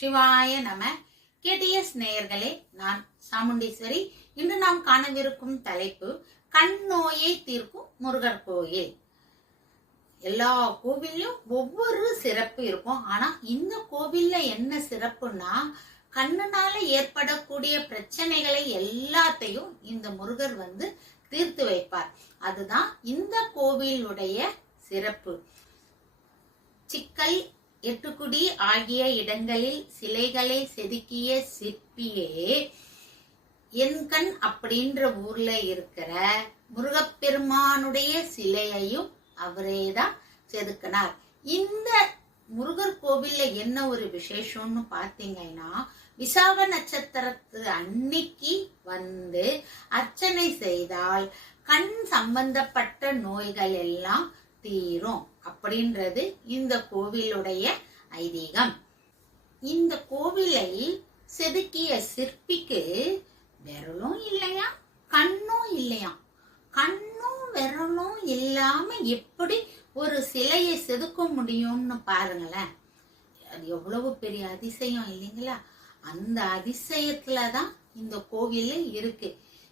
சிவாய நம. கேடிஎஸ் நேயர்களே நான் சாமுண்டீஸ்வரி. இன்று நாம் காணவிருக்கும் தலைப்பு கண் நோயை தீர்க்கும் முருகர் கோயில். எல்லா கோவில்லையும் ஒவ்வொரு சிறப்பு இருக்கும். ஆனா இந்த கோவில்ல என்ன சிறப்புனா கண்ணுனால ஏற்படக்கூடிய பிரச்சனைகளை எல்லாத்தையும் இந்த முருகர் வந்து தீர்த்து வைப்பார். அதுதான் இந்த கோவிலுடைய சிறப்பு. சிக்கல் எட்டுக்குடி ஆகிய இடங்களில் சிலைகளை செதுக்கிய சிற்பியே என்கண் அப்படின்ற ஊர்ல இருக்கிற முருகப்பெருமானுடைய சிலையையும் அவரே தான் செதுக்கினார். இந்த முருகர் கோவில்ல என்ன ஒரு விசேஷம்னு பாத்தீங்கன்னா விசாக நட்சத்திரத்து அன்னைக்கு வந்து அர்ச்சனை செய்தால் கண் சம்பந்தப்பட்ட நோய்கள் எல்லாம் தீரும் அப்படின்றது இந்த கோவிலுடைய ஐதீகம். இந்த கோவிலை செதுக்கிய சிற்பிக்கு விரலும் இல்லையா? கண்ணும் இல்லையா? கண்ணும் விரலும் இல்லாம எப்படி ஒரு சிலையை செதுக்க முடியும்னு பாருங்களேன். அது எவ்வளவு பெரிய அதிசயம் இல்லைங்களா? அந்த அதிசயத்துல தான் இந்த கோவில் இருக்கு.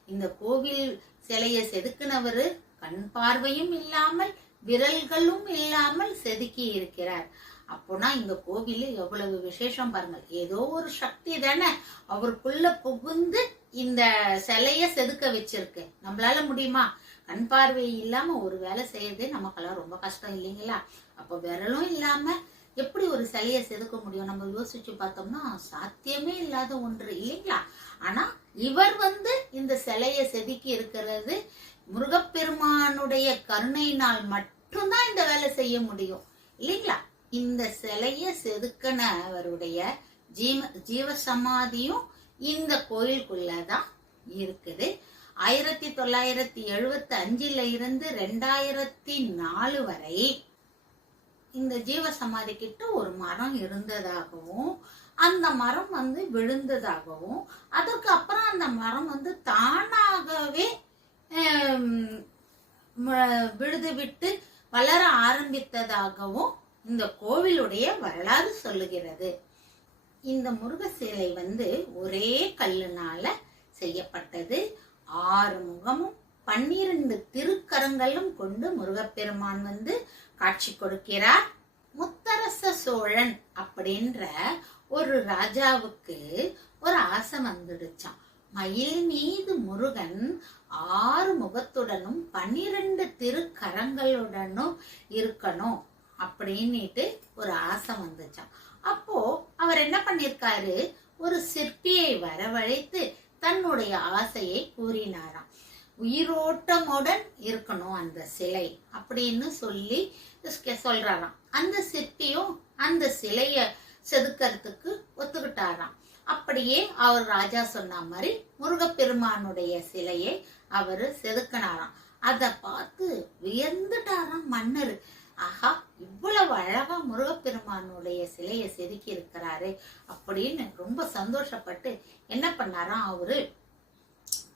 இந்த கோவில் சிலையை செதுக்கினவர் கண் பார்வையும் இல்லாமல் விரல்களும் இல்லாமல் செதுக்கி இருக்கிறார். அப்போனா இந்த கோவில் எவ்வளவு விசேஷம் பாருங்கள். ஏதோ ஒரு சக்தி தானே அவருக்குள்ள புகுந்து இந்த சிலைய செதுக்க வச்சிருக்கு. நம்மளால முடியுமா? கண் பார்வை இல்லாம ஒரு வேலை செய்யறதே நமக்கெல்லாம் ரொம்ப கஷ்டம் இல்லைங்களா? அப்போ விரலும் இல்லாம எப்படி ஒரு சிலைய செதுக்க முடியும்? நம்ம யோசிச்சு பார்த்தோம்னா சாத்தியமே இல்லாத ஒன்று இல்லைங்களா? ஆனா இவர் வந்து இந்த சிலைய செதுக்கி இருக்கிறது முருகப்பெருமானுடைய கருணையினால் மட்டும்தான் இந்த வேலை செய்ய முடியும். இல்லைங்களா? இந்த சிலைய செதுக்கினவருடைய ஜீவ ஜீவ சமாதியும் இந்த கோயிலுக்குள்ளதான் இருக்குது. ஆயிரத்தி தொள்ளாயிரத்தி எழுபத்தி அஞ்சுல இருந்து ரெண்டாயிரத்தி நாலு வரை இந்த ஜீவ சமாதி கிட்ட ஒரு மரம் இருந்ததாகவும் அந்த மரம் வந்து விழுந்ததாகவும் அதற்கு அப்புறம் அந்த மரம் வந்து தானாகவே விழுது விட்டு வளர ஆரம்பித்ததாகவும் இந்த கோவிலுடைய வரலாறு சொல்லுகிறது. இந்த முருக சிலை வந்து ஒரே கல்லுனால செய்யப்பட்டது. ஆறு முகமும் பன்னிரண்டு திருக்கரங்களும் கொண்டு முருகப்பெருமான் வந்து காட்சி கொடுக்கிறார். முத்தரச சோழன் அப்படின்ற ஒரு ராஜாவுக்கு ஒரு ஆசை வந்துடுச்சான் மயில் மீது முருகன் ஆறு முகத்துடனும் பன்னிரண்டு திருக்கரங்களுடனும் இருக்கணும் அப்படின்னுட்டு ஒரு ஆசை வந்துச்சான் அப்போ அவர் என்ன பண்ணிருக்காரு ஒரு சிற்பியை வரவழைத்து தன்னுடைய ஆசையை கூறினாராம். உயிரோட்டமுடன் இருக்கணும் அந்த சிலை அப்படின்னு சொல்லி சொல்றாராம். அந்த சிற்பியும் அந்த சிலைய செதுக்கிறதுக்கு ஒத்துக்கிட்டாராம். அப்படியே அவர் ராஜா சொன்ன மாதிரி முருகப்பெருமானுடைய சிலையை அவரு செதுக்கினாராம். அத பார்த்து வியந்துட்டாராம் மன்னர். ஆஹா இவ்வளவு அழகா முருகப்பெருமானுடைய சிலையை செதுக்கி இருக்கிறாரு அப்படின்னு ரொம்ப சந்தோஷப்பட்டு என்ன பண்ணாராம் அவரு?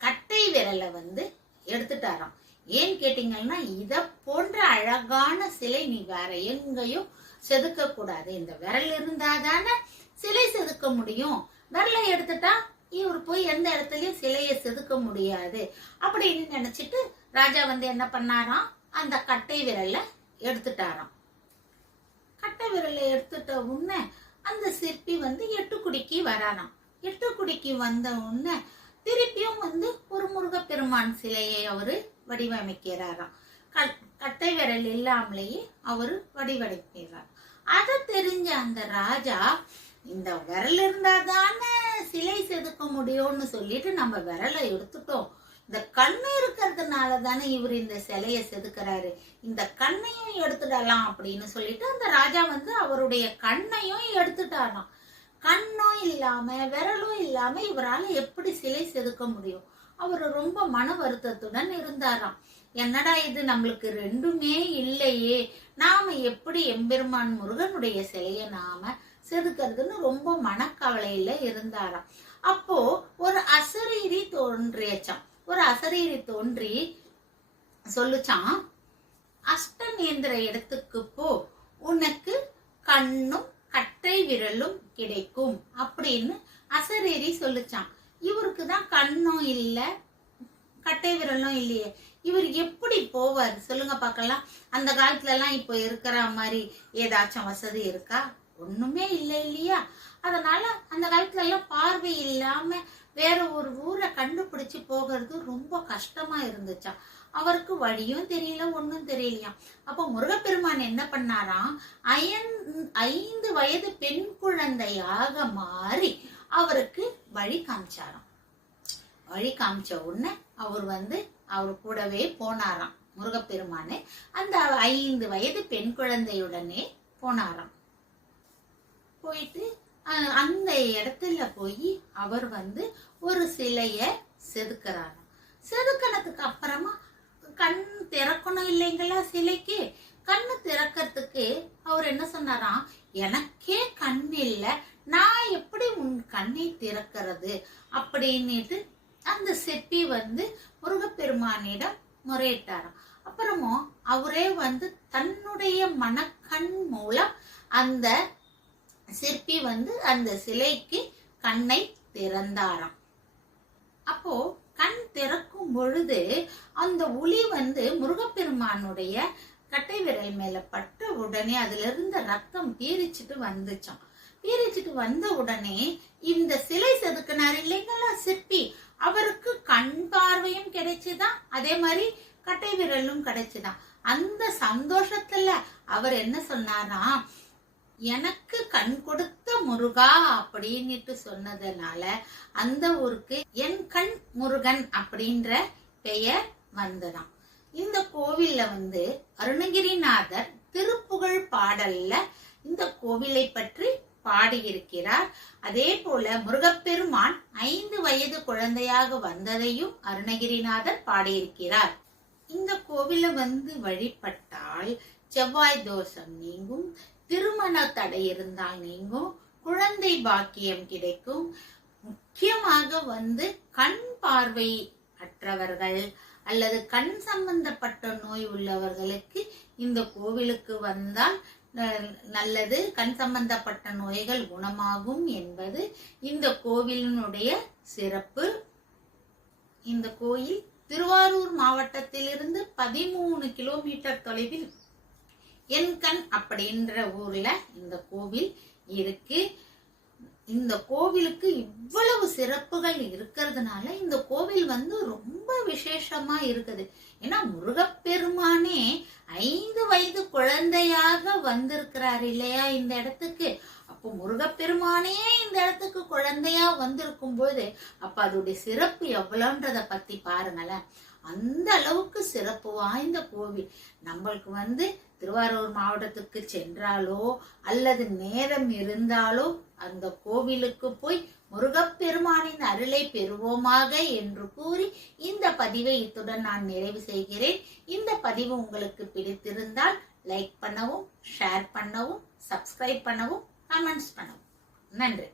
கட்டை விரலை வந்து எடுத்துட்டாராம். ஏன் கேட்டீங்கன்னா இத போன்ற அழகான சிலை நீ வேற எங்கேயும் செதுக்க கூடாது இந்த விரல் இருந்தாதானே சிலை செதுக்க முடியும். விரலை எடுத்துட்டா இவர் போய் எந்த இடத்துலயும் சிலையை செதுக்க முடியாது. அப்படின்னு நினைச்சிட்டு ராஜா வந்து என்ன பண்ணாராம்? அந்த கட்டை விரலை எடுத்துட்டாராம். கட்டை விரலை எடுத்துட்ட உடனே அந்த சிற்பி வந்து எட்டுக்குடிக்கு வரானாம். எட்டுக்குடிக்கு வந்த உடனே திருப்பியும் வந்து ஒரு முருகப்பெருமான் சிலையை அவரு வடிவமைக்கிறாராம். கட்டை விரல் இல்லாமலேயே அவரு வடிவமைக்கிறார். அதை தெரிஞ்ச அந்த ராஜா இந்த விரல் இருந்தாதானே சிலை செதுக்க முடியும்னு சொல்லிட்டு நம்ம விரலை எடுத்துட்டோம். இந்த கண்ணு இருக்கிறதுனால தானே இவர் இந்த சிலையை செதுக்கிறாரு. இந்த கண்ணையும் எடுத்துடலாம் அப்படின்னு சொல்லிட்டு அந்த ராஜா வந்து அவருடைய கண்ணையும் எடுத்துட்டாராம். கண்ணும் இல்லாம விரலும் இல்லாம இவரால் எப்படி சிலை செதுக்க முடியும்? அவர் ரொம்ப மன வருத்தத்துடன் இருந்தாராம். என்னடா இது நம்மளுக்கு ரெண்டுமே இல்லையே. நாம எப்படி எம்பெருமான் முருகனுடைய சிலையை நாம செதுக்கிறதுன்னு ரொம்ப மனக்கவலையில இருந்தாராம். அப்போ ஒரு அசரீரி தோன்றியச்சான் ஒரு அசரீரி தோன்றி சொல்லுச்சான் அஷ்டநேந்திர இடத்துக்கு போ உனக்கு கண்ணும் கட்டை விரலும் கிடைக்கும் அப்படின்னு அசரேரி சொல்லுச்சான் இவருக்கு தான் கண்ணும் இல்ல கட்டை விரலும் இல்லையே. இவர் எப்படி போவார்? சொல்லுங்க பார்க்கலாம். அந்த காலத்துல எல்லாம் இப்போ இருக்கிற மாதிரி ஏதாச்சும் வசதி இருக்கா? ஒண்ணுமே இல்லை இல்லையா? அதனால அந்த காலத்துல எல்லாம் பார்வை இல்லாம வேற ஒரு ஊரை கண்டுபிடிச்சு போகிறது ரொம்ப கஷ்டமா இருந்துச்சா? அவருக்கு வழியும் தெரியல ஒன்றும் தெரியலையாம் அப்போ முருகப்பெருமான் என்ன பண்ணாராம்? அயன் ஐந்து வயது பெண் குழந்தையாக மாறி அவருக்கு வழி காமிச்சாராம். வழி காமிச்ச உடனே அவர் வந்து அவர் கூடவே போனாராம் முருகப்பெருமானு. அந்த ஐந்து வயது பெண் குழந்தையுடனே போனாராம். போயிட்டு அந்த இடத்துல போய் அவர் வந்து ஒரு சிலைய செதுக்கிறாராம். செதுக்கினதுக்கு அப்புறமா கண் திறக்கணும் இல்லைங்களா சிலைக்கு? கண்ணு திறக்கிறதுக்கு அவர் என்ன சொன்னாராம்? எனக்கே கண் இல்லை. நான் எப்படி உன் கண்ணை திறக்கிறது? அப்படின்னுட்டு அந்த சிற்பி வந்து முருகப்பெருமானிடம் முறையிட்டாராம். அப்புறமும் அவரே வந்து தன்னுடைய மனக்கண் மூலம் அந்த சிற்பி வந்து அந்த சிலைக்கு கண்ணை திறந்தாராம். அப்போ கண் திறக்கும் பொழுது அந்த ஒளி வந்து முருகப்பெருமானுடைய கட்டை விரல் மேல பட்ட உடனே அதுல இருந்த ரத்தம் பீரிச்சிட்டு வந்துச்சாம். பீரிச்சிட்டு வந்த உடனே இந்த சிலை செதுக்கினார் இல்லைங்களா சிற்பி? அவருக்கு கண் பார்வையும் கிடைச்சுதான் அதே மாதிரி கட்டை விரலும் கிடைச்சுதான் அந்த சந்தோஷத்துல அவர் என்ன சொன்னாராம்? எனக்கு கண் கொடுத்த முருகா அப்படின்னுட்டு சொன்னதுனால அந்த ஊருக்கு என் கண் முருகன் அப்படின்ற பெயர் வந்ததாம். இந்த கோவில்ல வந்து அருணகிரிநாதர் திருப்புகழ் பாடல்ல இந்த கோவிலை பற்றி பாடியிருக்கிறார். அதே போல முருகப்பெருமான் ஐந்து வயது குழந்தையாக வந்ததையும் அருணகிரிநாதர் பாடியிருக்கிறார். இந்த கோவிலை வந்து வழிபட்டால் செவ்வாய் தோஷம் நீங்கும் திருமண தடை இருந்தால் நீங்கும் குழந்தை பாக்கியம் கிடைக்கும். முக்கியமாக வந்து கண் பார்வை அற்றவர்கள் அல்லது கண் சம்பந்தப்பட்ட நோய் உள்ளவர்களுக்கு இந்த கோவிலுக்கு வந்தால் ந- நல்லது. கண் சம்பந்தப்பட்ட நோய்கள் குணமாகும் என்பது இந்த கோவிலினுடைய சிறப்பு. இந்த கோயில் திருவாரூர் மாவட்டத்திலிருந்து பதிமூணு கிலோமீட்டர் தொலைவில் என்கண் அப்படின்ற ஊர்ல இந்த கோவில் இருக்கு. இந்த கோவிலுக்கு இவ்வளவு சிறப்புகள் இருக்கிறதுனால இந்த கோவில் வந்து ரொம்ப விசேஷமா இருக்குது. ஏன்னா முருகப்பெருமானே ஐந்து வயது குழந்தையாக வந்திருக்கிறார் இல்லையா இந்த இடத்துக்கு? அப்போ முருகப்பெருமானே இந்த இடத்துக்கு குழந்தையா வந்திருக்கும் போது அப்ப அதோடைய சிறப்பு எவ்வளோன்றத பத்தி பாருங்களேன். அந்த அளவுக்கு சிறப்பு வாய்ந்த கோவில். நம்மளுக்கு வந்து திருவாரூர் மாவட்டத்துக்கு சென்றாலோ அல்லது நேரம் இருந்தாலோ அந்த கோவிலுக்கு போய் முருகப்பெருமானின் அருளை பெறுவோமாக என்று கூறி இந்த பதிவை இத்துடன் நான் நிறைவு செய்கிறேன். இந்த பதிவு உங்களுக்கு பிடித்திருந்தால் லைக் பண்ணவும் ஷேர் பண்ணவும் சப்ஸ்கிரைப் பண்ணவும் கமெண்ட்ஸ் பண்ணவும். நன்றி.